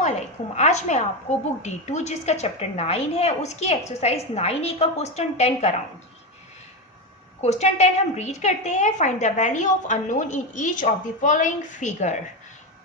अस्सलामुअलैकुम। आज मैं आपको बुक D2 जिसका चैप्टर 9 है उसकी एक्सरसाइज 9A का क्वेश्चन 10 कराऊंगी। क्वेश्चन 10 हम रीड करते हैं। Find the value of unknown in each of the following figure.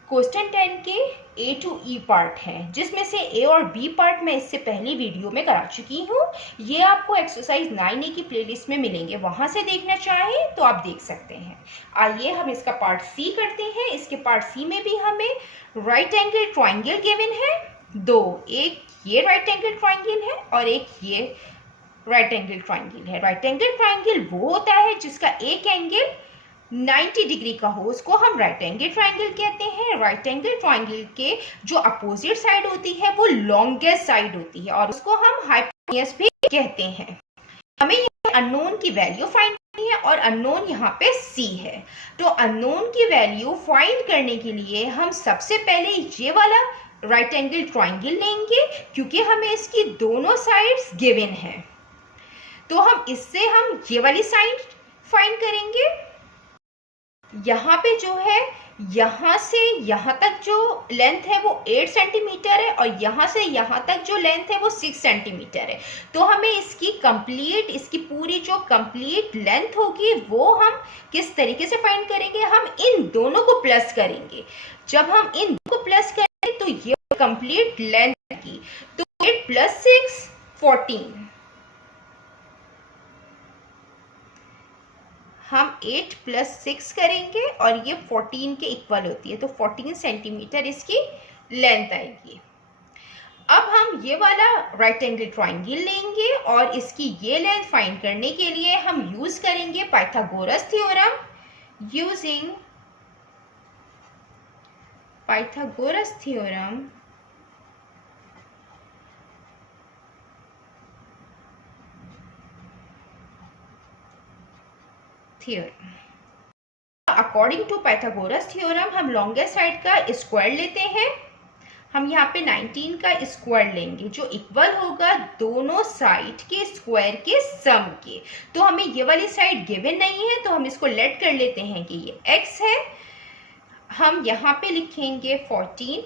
Question 10 के A to E पार्ट हैं, जिसमें से A और B पार्ट मैं इससे पहली वीडियो में करा चुकी हूँ। ये आपको एक्सरसाइज 9A की प्लेलिस्ट में मिलेंगे, वहां से देखना चाहें तो आप देख सकते हैं। आइए हम इसका पार्ट C करते हैं। इसके पार्ट C में भी हमें राइट एंगल ट्राइंगल गिवन है दो, एक ये राइट एंगल ट्राइंगल है और एक ये राइट एंगल ट्राइंगल है। राइट एंगल ट्राइंगल वो होता है जिसका एक एंगल 90 डिग्री का हो, उसको हम राइट एंगल ट्राइंगल कहते हैं। राइट एंगल ट्राइंगल के जो अपोजिट साइड होती है वो लॉन्गेस्ट साइड होती है और उसको हम हाइपोटेन्यूज भी कहते हैं। हमें यहाँ अननोन की वैल्यू फाइंड करनी है और अननोन यहाँ पे C है। तो अननोन की वैल्यू फाइंड करने के लिए हम सबसे पहले ये वाला राइट एंगल ट्राइंगल लेंगे, क्योंकि हमें इसकी दोनों साइड्स गिवन है। तो हम इससे हम ये वाली साइड फाइंड करेंगे। यहाँ पे जो है, यहाँ से यहाँ तक जो लेंथ है वो 8 सेंटीमीटर है और यहाँ से यहाँ तक जो लेंथ है वो 6 सेंटीमीटर है। तो हमें इसकी पूरी जो कंप्लीट लेंथ होगी वो हम किस तरीके से फाइंड करेंगे, हम इन दोनों को प्लस करेंगे। जब हम इन दोनों को प्लस करेंगे तो ये कंप्लीट लेंथ की, तो 8 + 6 14। हम 8 + 6 करेंगे और ये 14 के इक्वल होती है, तो 14 सेंटीमीटर इसकी लेंथ आएगी। अब हम ये वाला राइट एंगल ट्राइंगल लेंगे और इसकी ये लेंथ फाइंड करने के लिए हम यूज करेंगे Pythagoras theorem. Using Pythagoras theorem according to Pythagoras theorem हम लॉन्गेस्ट साइड का स्क्वायर लेते हैं। हम यहाँ पे 19 का स्क्वायर लेंगे जो इक्वल होगा दोनों साइड के स्क्वायर के सम के। तो हमें ये वाली साइड गिवन नहीं है, तो हम इसको लेट कर लेते हैं कि ये x है। हम यहाँ पे लिखेंगे 14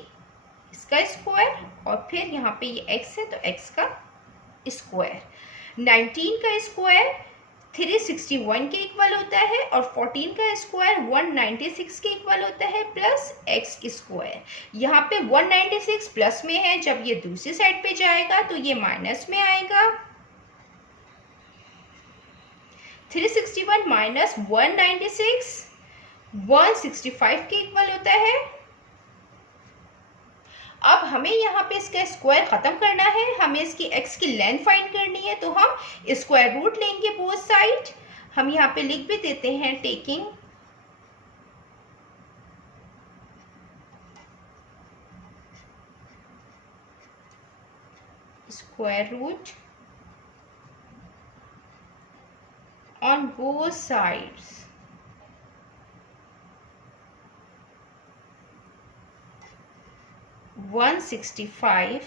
इसका स्क्वायर और फिर यहाँ पे ये x है तो x का स्क्वायर। 19 का स्क्वायर 361 के इक्वल होता है और 14 का स्क्वायर 196 के इक्वल होता है प्लस x स्क्वायर। यहाँ पे 196 प्लस में है, जब ये दूसरी साइड पे जाएगा तो ये माइनस में आएगा। 361 माइनस 196 165 के इक्वल होता है। अब हमें यहाँ पे इसका स्क्वायर खत्म करना है, हमें इसकी x की लेंथ फाइंड करनी है, तो हम स्क्वायर रूट लेंगे बोथ साइड। हम यहाँ पे लिख भी देते हैं taking square root on both sides. One 165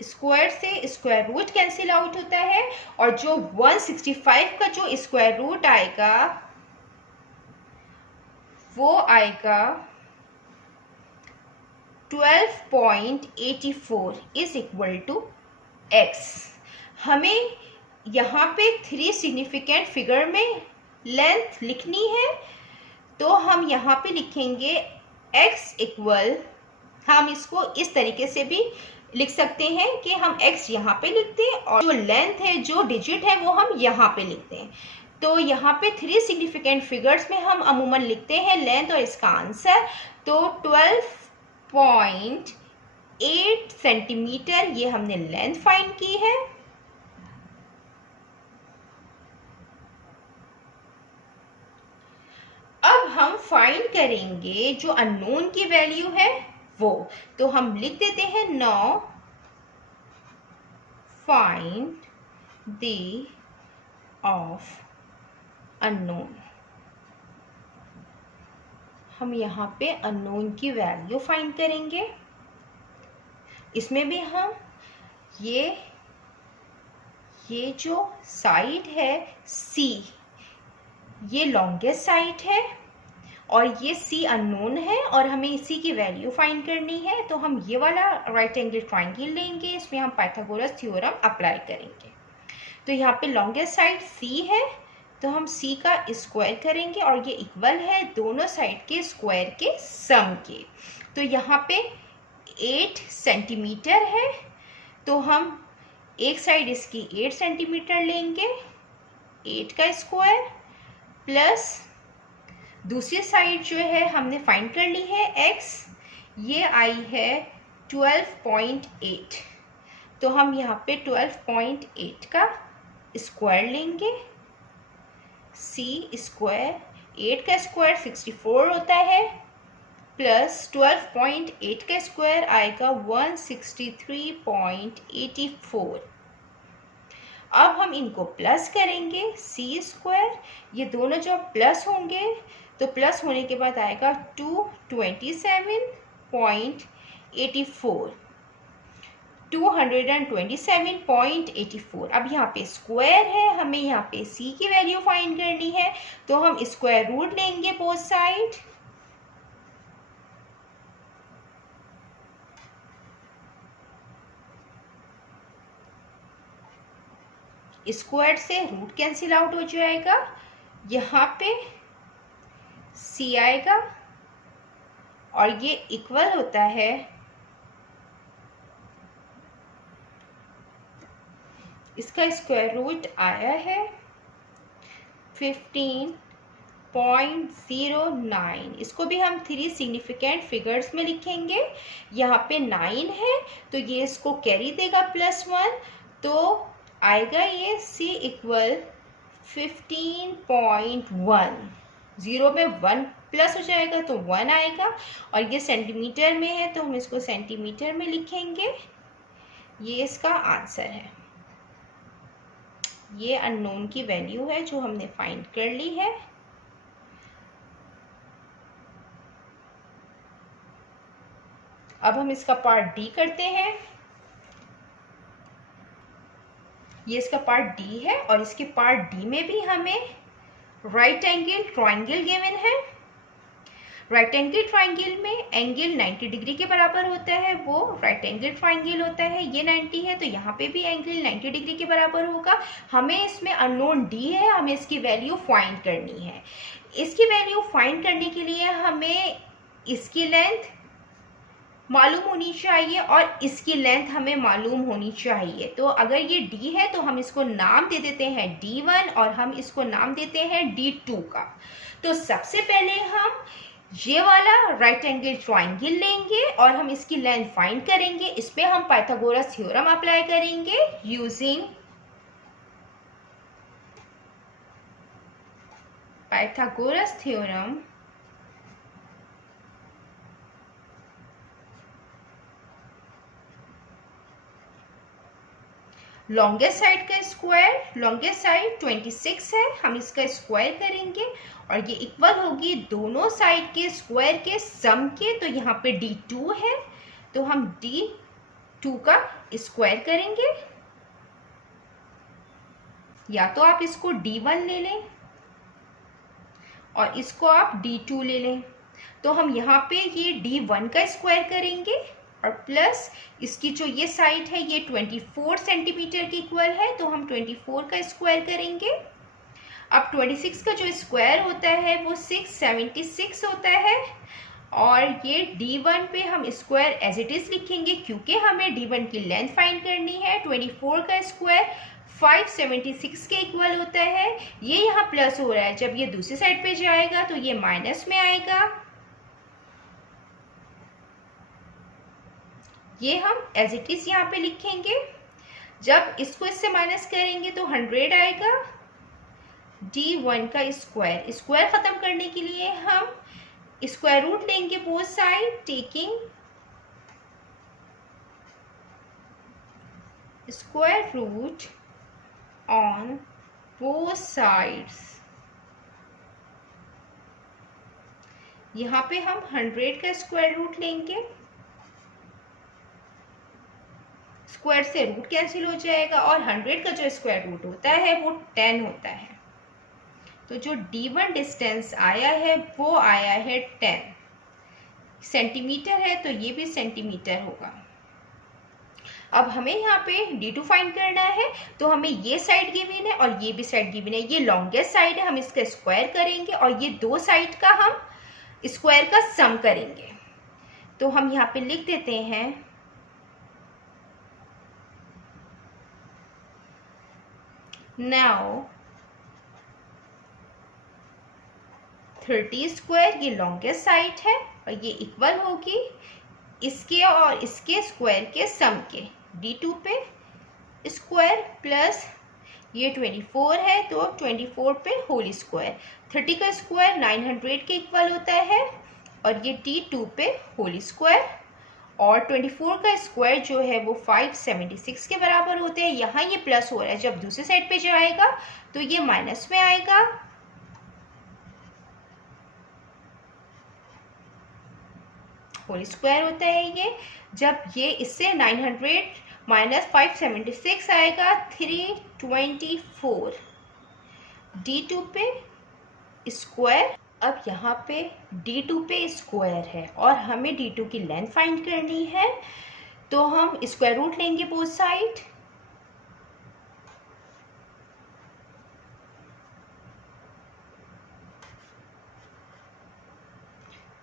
square से स्क्वायर रूट कैंसिल आउट होता है और जो 165 का जो स्क्वायर रूट आएगा वो आएगा 12.84 इज इक्वल टू x। हमें यहाँ पे 3 सिग्निफिकेंट फिगर में लेंथ लिखनी है, तो हम यहाँ पे लिखेंगे x इक्वल, हम इसको इस तरीके से भी लिख सकते हैं कि हम x यहाँ पे लिखते हैं और जो लेंथ है, जो डिजिट है वो हम यहाँ पे लिखते हैं। तो यहाँ पे 3 सिग्निफिकेंट फिगर्स में हम अमूमन लिखते हैं लेंथ और इसका आंसर। तो 12.8 सेंटीमीटर ये हमने लेंथ फाइंड की है। अब हम फाइंड करेंगे जो अननोन की वैल्यू है वो, तो हम लिख देते हैं now find the of unknown. हम यहाँ पे अननोन की वैल्यू फाइंड करेंगे। इसमें भी हम ये जो साइड है C, ये लॉन्गेस्ट साइड है और ये c अननोन है और हमें इसी की वैल्यू फाइंड करनी है। तो हम ये वाला राइट एंगल ट्राइंगल लेंगे, इसमें हम पाइथागोरस थ्योरम अप्लाई करेंगे। तो यहाँ पे लॉन्गेस्ट साइड c है, तो हम c का स्क्वायर करेंगे और ये इक्वल है दोनों साइड के स्क्वायर के सम के। तो यहाँ पे 8 सेंटीमीटर है, तो हम एक साइड इसकी 8 सेंटीमीटर लेंगे, 8 का स्क्वायर, प्लस दूसरी साइड जो है हमने फाइंड कर ली है x, ये आई है 12.8। तो हम यहाँ पे 12.8 का स्क्वायर लेंगे, c स्क्वायर, 8 का स्क्वायर 64 होता है, प्लस 12.8 का स्क्वायर आएगा 163.84। अब हम इनको प्लस करेंगे, c स्क्वायर, ये दोनों जब प्लस होंगे तो प्लस होने के बाद आएगा 227.84, 227.84। अब यहाँ पे स्क्वायर है, हमें यहाँ पे c की वैल्यू फाइंड करनी है, तो हम स्क्वायर रूट लेंगे बोथ साइड। स्क्वायर से रूट कैंसिल आउट हो जाएगा, यहाँ पे c आएगा और ये इक्वल होता है इसका स्क्वायर रूट आया है 15.09। इसको भी हम 3 सिग्निफिकेंट फिगर्स में लिखेंगे। यहाँ पे 9 है तो ये इसको कैरी देगा +1, तो आएगा ये c इक्वल 15.1। 0 में 1 प्लस हो जाएगा तो 1 आएगा, और ये सेंटीमीटर में है तो हम इसको सेंटीमीटर में लिखेंगे। ये इसका आंसर है, ये अननोन की वैल्यू है जो हमने फाइंड कर ली है। अब हम इसका पार्ट डी करते हैं। ये इसका पार्ट डी है और इसके पार्ट डी में भी हमें राइट एंगल ट्राइंगल गिवन है। राइट एंगल ट्राइंगल में एंगल 90 डिग्री के बराबर होता है, वो राइट एंगल ट्राइंगल होता है। ये 90 है तो यहाँ पे भी एंगल 90 डिग्री के बराबर होगा। हमें इसमें अननोन डी है, हमें इसकी वैल्यू फाइंड करनी है। इसकी वैल्यू फाइंड करने के लिए हमें इसकी लेंथ मालूम होनी चाहिए और इसकी लेंथ हमें मालूम होनी चाहिए। तो अगर ये d है तो हम इसको नाम दे देते हैं d1 और हम इसको नाम देते हैं d2 का। तो सबसे पहले हम ये वाला राइट एंगल ट्राइंगल लेंगे और हम इसकी लेंथ फाइंड करेंगे। इस पे हम पाइथागोरस थ्योरम अप्लाई करेंगे using Pythagoras theorem. Longest side का स्क्वायर, लॉन्गेस्ट साइड 26 है, हम इसका स्क्वायर करेंगे और ये इक्वल होगी दोनों साइड के स्क्वायर के सम के। तो यहाँ पे d2 है तो हम d2 का स्क्वायर करेंगे, या तो आप इसको d1 ले लें और इसको आप d2 ले लें। तो हम यहाँ पे ये d1 का स्क्वायर करेंगे और प्लस इसकी जो ये साइड है ये 24 सेंटीमीटर के इक्वल है, तो हम 24 का स्क्वायर करेंगे। अब 26 का जो स्क्वायर होता है वो 676 होता है और ये d1 पे हम स्क्वायर एज इट इज लिखेंगे क्योंकि हमें d1 की लेंथ फाइंड करनी है। 24 का स्क्वायर 576 के इक्वल होता है। ये यहाँ प्लस हो रहा है, जब ये दूसरी साइड पे जाएगा तो ये माइनस में आएगा। ये हम एज इट इज यहाँ पे लिखेंगे। जब इसको इससे माइनस करेंगे तो 100 आएगा। d1 का स्क्वायर, स्क्वायर खत्म करने के लिए हम स्क्वायर रूट लेंगे both side, taking square root on both sides. यहाँ पे हम 100 का स्क्वायर रूट लेंगे, स्क्वायर से रूट कैंसिल हो जाएगा और 100 का जो स्क्वायर रूट होता है वो 10 होता है। तो जो D1 डिस्टेंस आया है वो आया है 10 सेंटीमीटर है, तो ये भी सेंटीमीटर होगा। अब हमें यहाँ पे D2 फाइंड करना है, तो हमें ये साइड गिवन है और ये भी साइड गिवन है। ये लॉन्गेस्ट साइड है, हम इसका स्क्वायर करेंगे और ये दो साइड का हम स्क्वायर का सम करेंगे। तो हम यहाँ पे लिख देते हैं नाउ 30 स्क्वायर, ये लॉन्गेस्ट साइड है और ये इक्वल होगी इसके और इसके स्क्वायर के सम के, D2 पे स्क्वायर प्लस ये 24 है तो 24 पे होल स्क्वायर। 30 का स्क्वायर 900 के इक्वल होता है और ये D2 पे होल स्क्वायर, और 24 का स्क्वायर जो है वो 576 के बराबर होते हैं। यहाँ ये प्लस हो रहा है, जब दूसरी साइड पे जाएगा तो ये माइनस में आएगा। होल स्क्वायर होता है ये, जब ये इससे 900 माइनस 576 आएगा 324 D2 पे स्क्वायर। अब यहाँ पे D2 पे स्क्वायर है और हमें D2 की लेंथ फाइंड करनी है, तो हम स्क्वायर रूट लेंगे बोथ साइड।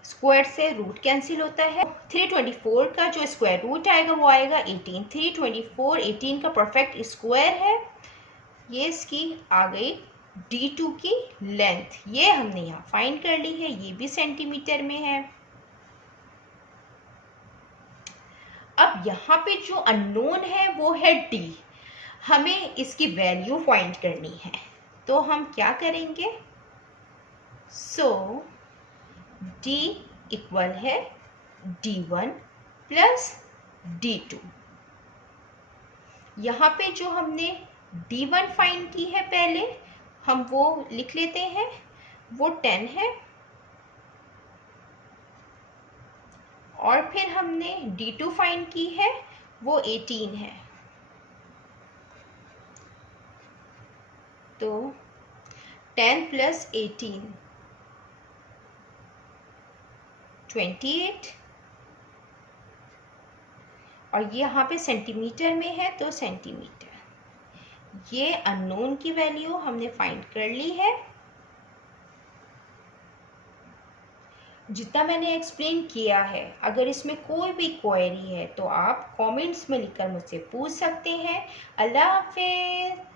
स्क्वायर से रूट कैंसिल होता है। 324 का जो स्क्वायर रूट आएगा वो आएगा 18। 324 18 का परफेक्ट स्क्वायर है। ये इसकी आ गई D2 की लेंथ, ये हमने यहाँ फाइंड कर ली है, ये भी सेंटीमीटर में है। अब यहाँ पे जो अननोन है वो है D, हमें इसकी वैल्यू फाइंड करनी है, तो हम क्या करेंगे, सो D इक्वल है D1 प्लस D2। यहाँ पे जो हमने D1 फाइंड की है पहले हम वो लिख लेते हैं, वो 10 है, और फिर हमने D2 फाइंड की है वो 18 है। तो 10 प्लस 18 28, और ये यहाँ पे सेंटीमीटर में है तो सेंटीमीटर। ये अननोन की वैल्यू हमने फाइंड कर ली है। जितना मैंने एक्सप्लेन किया है, अगर इसमें कोई भी क्वेरी है तो आप कमेंट्स में लिखकर मुझसे पूछ सकते हैं। अल्लाह हाफिज़।